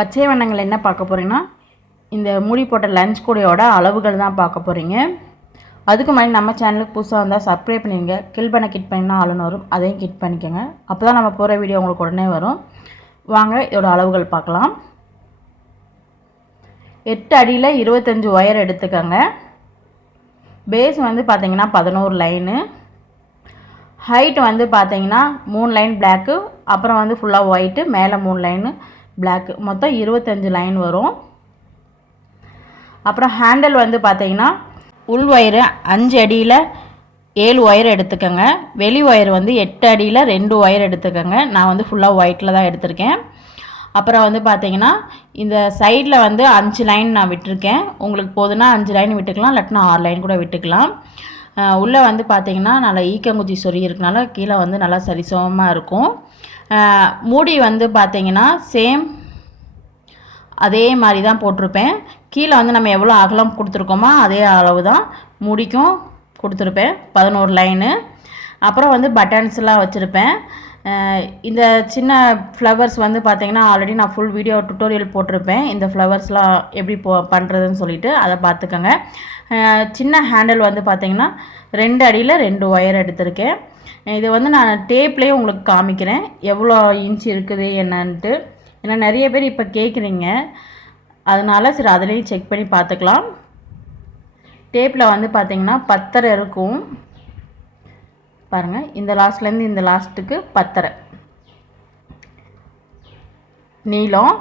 பச்சை வண்ணங்கள் என்ன பார்க்க போகிறீங்கன்னா இந்த மூடி போட்ட லஞ்ச் கூடையோட அளவுகள் தான் பார்க்க போகிறீங்க. அதுக்கு முன்னாடி நம்ம சேனலுக்கு புதுசாக வந்தால் சப்ஸ்கிரைப் பண்ணிடுங்க. கில் பண்ண கிட் பண்ணினா ஆளுன்னு வரும், அதையும் கிட் பண்ணிக்கோங்க. அப்போ தான் நம்ம போகிற வீடியோ உங்களுக்கு உடனே வரும். வாங்க இதோட அளவுகள் பார்க்கலாம். 8 அடியில் 25 ஒயர் எடுத்துக்கோங்க. பேஸ் வந்து பார்த்திங்கன்னா 11 லைனு. ஹைட் வந்து பார்த்திங்கன்னா 3 லைன் பிளாக்கு, அப்புறம் வந்து ஃபுல்லாக ஒயிட்டு, மேலே 3 லைனு பிளாக்கு, மொத்தம் 25 லைன் வரும். அப்புறம் ஹேண்டில் வந்து பார்த்திங்கன்னா உள் ஒயரு 5 அடியில் 7 ஒயர் எடுத்துக்கோங்க. வெளி ஒயர் வந்து 8 அடியில் 2 ஒயர் எடுத்துக்கோங்க. நான் வந்து ஃபுல்லாக ஒயிட்டில் தான் எடுத்திருக்கேன். அப்புறம் வந்து பார்த்திங்கன்னா இந்த சைடில் வந்து 5 லைன் நான் விட்டுருக்கேன். உங்களுக்கு போதுன்னா 5 லைன் விட்டுக்கலாம், இல்லாட்டினா 6 லைன் கூட விட்டுக்கலாம். உள்ளே வந்து பார்த்திங்கன்னா நல்லா ஈக்கங்குச்சி சொறி இருக்கனால கீழே வந்து நல்லா சரிசமமாக இருக்கும். மூடி வந்து பார்த்திங்கன்னா சேம் அதே மாதிரி தான் போட்டிருப்பேன். கீழே வந்து நம்ம எவ்வளோ அகலம் கொடுத்துருக்கோமோ அதே அளவு தான் மூடிக்கும் கொடுத்துருப்பேன், 11 லைனு. அப்புறம் வந்து பட்டன்ஸ்லாம் வச்சுருப்பேன். இந்த சின்ன ஃப்ளவர்ஸ் வந்து பார்த்திங்கன்னா ஆல்ரெடி நான் ஃபுல் வீடியோ டுட்டோரியல் போட்டிருப்பேன், இந்த ஃப்ளவர்ஸ்லாம் எப்படி பண்ணுறதுன்னு சொல்லிட்டு அதை பார்த்துக்கோங்க. சின்ன ஹேண்டில் வந்து பார்த்திங்கன்னா 2 அடியில் 2 ஒயர் எடுத்திருக்கேன். இது வந்து நான் டேப்லேயே உங்களுக்கு காமிக்கிறேன் எவ்வளோ இன்ச் இருக்குது என்னன்ட்டு. ஏன்னா நிறைய பேர் இப்போ கேட்குறீங்க, அதனால சரி அதுலேயும் செக் பண்ணி பார்த்துக்கலாம். டேப்பில் வந்து பார்த்திங்கன்னா 10 இருக்கும் பாருங்கள். இந்த லாஸ்ட்லேருந்து இந்த லாஸ்ட்டுக்கு 10 நீளம்.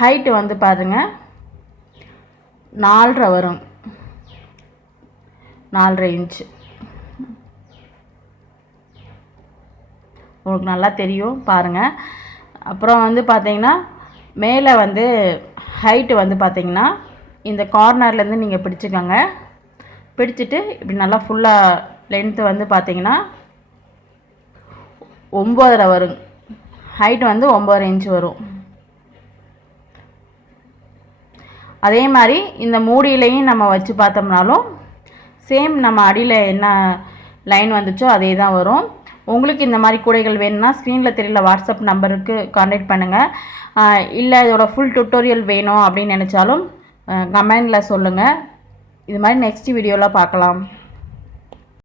ஹைட்டு வந்து பாருங்கள் 4.5 வரும், 4.5 இன்ச்சு. உங்களுக்கு நல்லா தெரியும் பாருங்கள். அப்புறம் வந்து பார்த்திங்கன்னா மேலே வந்து ஹைட்டு வந்து பார்த்திங்கன்னா இந்த கார்னர்லேருந்து நீங்கள் பிடிச்சிக்கோங்க. பிடிச்சிட்டு இப்படி நல்லா ஃபுல்லாக லென்த்து வந்து பார்த்திங்கன்னா 9.5 வரும். ஹைட் வந்து 9.5 இன்ச்சு வரும். அதே மாதிரி இந்த மூடியிலையும் நம்ம வச்சு பார்த்தோம்னாலும் சேம் நம்ம அடியில் என்ன லைன் வந்துச்சோ அதே தான் வரும். உங்களுக்கு இந்த மாதிரி கூடைகள் வேணும்னா ஸ்க்ரீனில் தெரியல வாட்ஸ்அப் நம்பருக்கு கான்டாக்ட் பண்ணுங்கள். இல்லை இதோட ஃபுல் டுட்டோரியல் வேணும் அப்படின்னு நினச்சாலும் கமெண்டில் சொல்லுங்கள். இது மாதிரி நெக்ஸ்ட் வீடியோவில் பார்க்கலாம்.